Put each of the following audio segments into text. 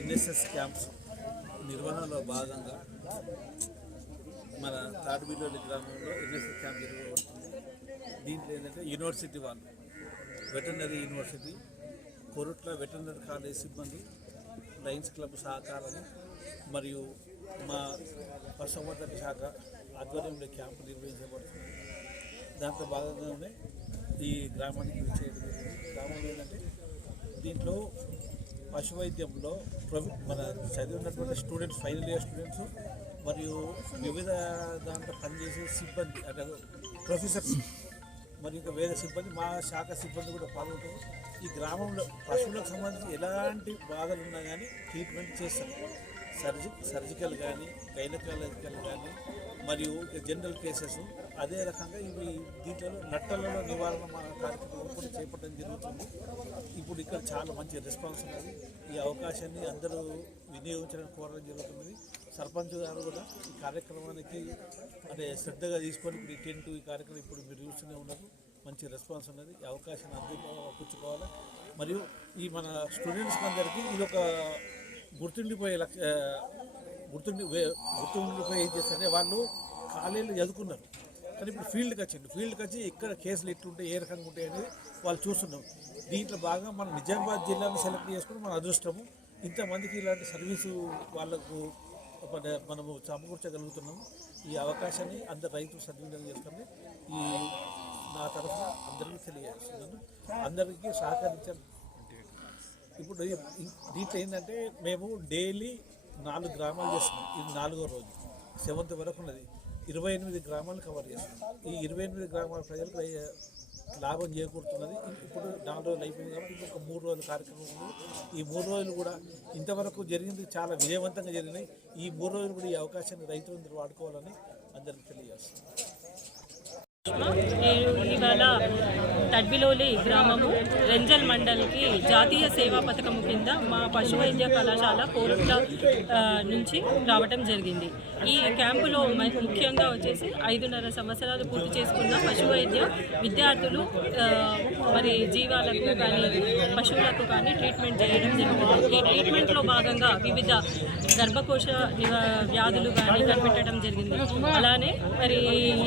NSS camps నిర్వహణలో భాగంగా మన తాటిబిల్లోలి గ్రామంలో ఎన్ఎస్ఎస్ క్యాంప్ జరగబడుతుంది. దీంట్లో ఏంటంటే యూనివర్సిటీ వాళ్ళు veterinary university Korutla veterinary college సిబ్బంది లయన్స్ క్లబ్ సహకారం మరియు మా పశుసంవర్ధక శాఖ ఆధ్వర్యంలో క్యాంపు నిర్వహించబడుతుంది. దాంట్లో భాగంగానే ఈ గ్రామానికి విచ్చేయడం జరిగింది. గ్రామంలో ఏంటంటే దీంట్లో పశు వైద్యంలో మన చదివినటువంటి స్టూడెంట్స్, ఫైనల్ ఇయర్ స్టూడెంట్స్ మరియు వివిధ దాంట్లో పనిచేసే సిబ్బంది అంటే ప్రొఫెసర్స్ మరియు ఇంకా వేరే సిబ్బంది, మా శాఖ సిబ్బంది కూడా పాల్గొంటారు. ఈ గ్రామంలో పశువులకు సంబంధించి ఎలాంటి బాధలు ఉన్నా కానీ ట్రీట్మెంట్ చేస్తారు. సర్జికల్ కానీ, గైనకాలజికల్ కానీ మరియు జనరల్ కేసెస్. అదే రకంగా ఇవి దీంట్లో నట్టలలో నివారణ కార్యక్రమం కూడా చేపట్టడం జరుగుతుంది. ఇప్పుడు ఇక్కడ చాలా మంచి రెస్పాన్స్ ఉన్నది. ఈ అవకాశాన్ని అందరూ వినియోగించడానికి కోరడం జరుగుతున్నది. సర్పంచ్ గారు కూడా ఈ కార్యక్రమానికి అంటే శ్రద్ధగా తీసుకొని ఇప్పుడు ఈ టెంట్ ఈ కార్యక్రమం ఇప్పుడు మీరు చూస్తూనే ఉన్నారు. మంచి రెస్పాన్స్ ఉన్నది. ఈ అవకాశాన్ని అందరూ పుచ్చుకోవాలి. మరియు ఈ మన స్టూడెంట్స్కి అందరికీ ఇది ఒక గుర్తుండిపోయే ఏం చేస్తారంటే వాళ్ళు కాలేజీలో చదువుకున్నారు కానీ ఇప్పుడు ఫీల్డ్కి వచ్చి ఇక్కడ కేసులు ఎట్లుంటాయి, ఏ రకంగా ఉంటాయి అనేది వాళ్ళు చూస్తున్నాం. దీంట్లో బాగా మన నిజామాబాద్ జిల్లాను సెలెక్ట్ చేసుకుని మన అదృష్టము. ఇంతమందికి ఇలాంటి సర్వీసు వాళ్ళకు మనము సమకూర్చగలుగుతున్నాము. ఈ అవకాశాన్ని అందరు రైతులు సద్వినియోగం చేస్తారని ఈ నా తరఫున అందరికీ తెలియజేస్తున్నాను. అందరికీ సహకరించాలి. ఇప్పుడు దీంట్లో ఏంటంటే మేము డైలీ 4 గ్రామాలు చేస్తున్నాం. ఇది 4వ రోజు, 7th వరకు ఉన్నది. 28 గ్రామాలు కవర్ చేస్తున్నాం. ఈ 28 గ్రామాల ప్రజలకు లాభం చేకూరుతున్నది. ఇప్పుడు 4 రోజులు అయిపోయింది కాబట్టి ఇంకొక 3 రోజుల కార్యక్రమం ఉంది. ఈ 3 రోజులు కూడా ఇంతవరకు జరిగింది చాలా విజయవంతంగా జరిగినాయి. ఈ 3 రోజులు కూడా ఈ అవకాశాన్ని రైతులందరూ వాడుకోవాలని అందరికీ తెలియజేస్తున్నాం. నేను ఇవాళ తడ్బిలోలి గ్రామము రెంజల్ మండల్కి జాతీయ సేవా పథకం కింద మా పశు వైద్య కళాశాల కోరుట్ల నుంచి రావటం జరిగింది. ఈ క్యాంపులో ముఖ్యంగా వచ్చేసి 5.5 సంవత్సరాలు పూర్తి చేసుకున్న పశు వైద్య విద్యార్థులు మరి జీవాలకు కానీ పశువులకు కానీ ట్రీట్మెంట్ చేయడం జరుగుతుంది. ఈ ట్రీట్మెంట్లో భాగంగా వివిధ గర్భకోశ వ్యాధులు కానీ కనిపెట్టడం జరిగింది. అలానే మరి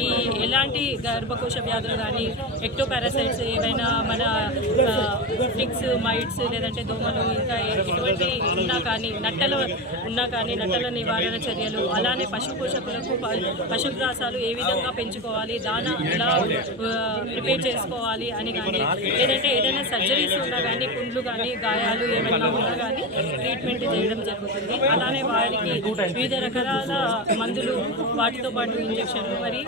ఈ ఎలాంటి గర్భకోశ వ్యాధులు కానీ ఎక్టోపారాసైట్స్ ఏవైనా మన ఫిక్స్, మైట్స్ లేదంటే దోమలు ఇంకా ఎటువంటి ఉన్నా కానీ నట్టల నివారణ చర్యలు, అలానే పశు పోషకులకు పశుగ్రాసాలు ఏ విధంగా పెంచుకోవాలి, దానా ఎలా ప్రిపేర్ చేసుకోవాలి అని కానీ లేదంటే ఏదైనా సర్జరీస్ ఉన్నా కానీ పుండ్లు కానీ గాయాలు ఏమైనా ఉన్నా కానీ ట్రీట్మెంట్ చేయడం జరుగుతుంది. అలానే వారికి వివిధ రకాల మందులు, వాటితో పాటు ఇంజక్షన్లు మరి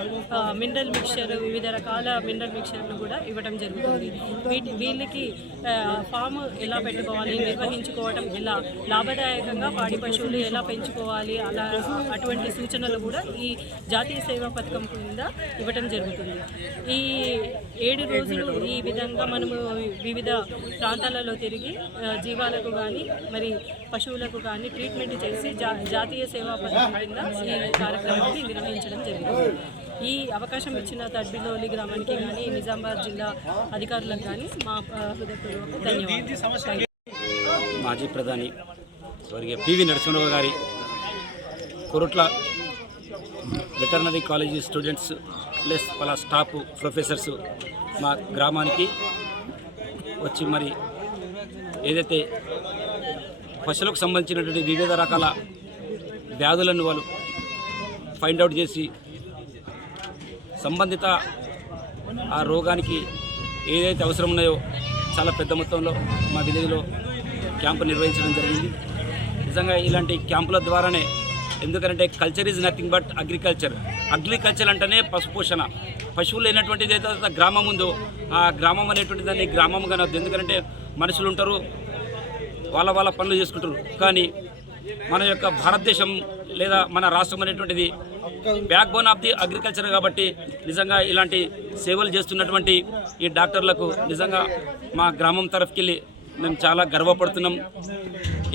మినరల్ మిక్చర్, వివిధ రకాల మినరల్ మిక్చర్లు కూడా ఇవ్వడం జరుగుతుంది. వీళ్ళకి ఫామ్ ఎలా పెట్టుకోవాలి, నిర్వహించుకోవడం ఎలా, లాభదాయకంగా పాడి పశువులు ఎలా పెంచుకోవాలి అటువంటి సూచనలు కూడా ఈ జాతీయ సేవా పథకం కింద ఇవ్వడం జరుగుతుంది. ఈ 7 రోజులు ఈ విధంగా మనము వివిధ ప్రాంతాలలో తిరిగి జీవాలకు కానీ మరి పశువులకు కానీ ట్రీట్మెంట్ చేసి జాతీయ సేవా పథకం కింద ఈ కార్యక్రమాన్ని నిర్వహించడం జరుగుతుంది. ఈ అవకాశం ఇచ్చిన తడ్బిలోలి గ్రామానికి కానీ నిజామాబాద్ జిల్లా అధికారులకు కానీ మా హృదయపూర్వక ధన్యవాదాలు. మాజీ ప్రధాని స్వర్గీయ పివి నరసింహరావు గారి Korutla veterinary college students plus వాళ్ళ స్టాఫ్ ప్రొఫెసర్స్ మా గ్రామానికి వచ్చి మరి ఏదైతే పశువులకు సంబంధించినటువంటి వివిధ రకాల వ్యాధులను వాళ్ళు ఫైండ్ అవుట్ చేసి సంబంధిత ఆ రోగానికి ఏదైతే అవసరం ఉన్నాయో చాలా పెద్ద మొత్తంలో మా విలేజ్లో క్యాంపు నిర్వహించడం జరిగింది. నిజంగా ఇలాంటి క్యాంపుల ద్వారానే, ఎందుకంటే culture is nothing but agriculture అంటేనే పశుపోషణ. పశువులు లేనటువంటిది ఏదైతే గ్రామం ఉందో ఆ గ్రామం అనేటువంటి దాన్ని గ్రామం కానొద్దు. ఎందుకంటే మనుషులు ఉంటారు, వాళ్ళ పనులు చేసుకుంటారు. కానీ మన యొక్క భారతదేశం లేదా మన రాష్ట్రం అనేటువంటిది back bone of the agriculture కాబట్టి నిజంగా ఇలాంటి సేవలు చేస్తున్నటువంటి ఈ డాక్టర్లకు నిజంగా మా గ్రామం తరఫుకెళ్ళి మేము చాలా గర్వపడుతున్నాం.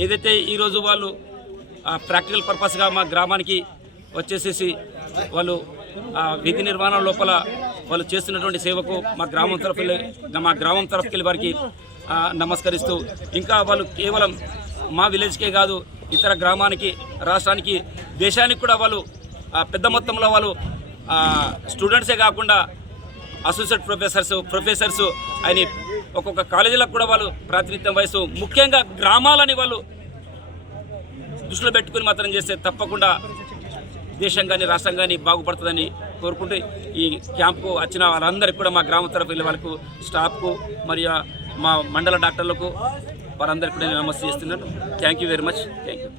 ఏదైతే ఈరోజు వాళ్ళు ప్రాక్టికల్ పర్పస్గా మా గ్రామానికి వచ్చేసేసి వాళ్ళు విధి నిర్వహణ లోపల వాళ్ళు చేస్తున్నటువంటి సేవకు మా గ్రామం తరఫుకెళ్ళి వారికి నమస్కరిస్తూ, ఇంకా వాళ్ళు కేవలం మా విలేజ్కే కాదు ఇతర గ్రామానికి, రాష్ట్రానికి, దేశానికి కూడా వాళ్ళు పెద్ద మొత్తంలో వాళ్ళు స్టూడెంట్సే కాకుండా అసోసియేట్ ప్రొఫెసర్స్ అని ఒక్కొక్క కాలేజీలకు కూడా వాళ్ళు ప్రాతినిధ్యం వహిస్తూ ముఖ్యంగా గ్రామాలని వాళ్ళు దృష్టిలో పెట్టుకుని మాత్రం చేస్తే తప్పకుండా దేశం కానీ రాష్ట్రం కానీ బాగుపడుతుందని కోరుకుంటూ ఈ క్యాంపుకు వచ్చిన వాళ్ళందరికీ కూడా మా గ్రామ తరఫు వెళ్ళే వాళ్ళకు, స్టాఫ్కు మరియు మా మండల డాక్టర్లకు వారందరికీ కూడా నేను నమస్తే చేస్తున్నాను. Thank you very much. Thank you.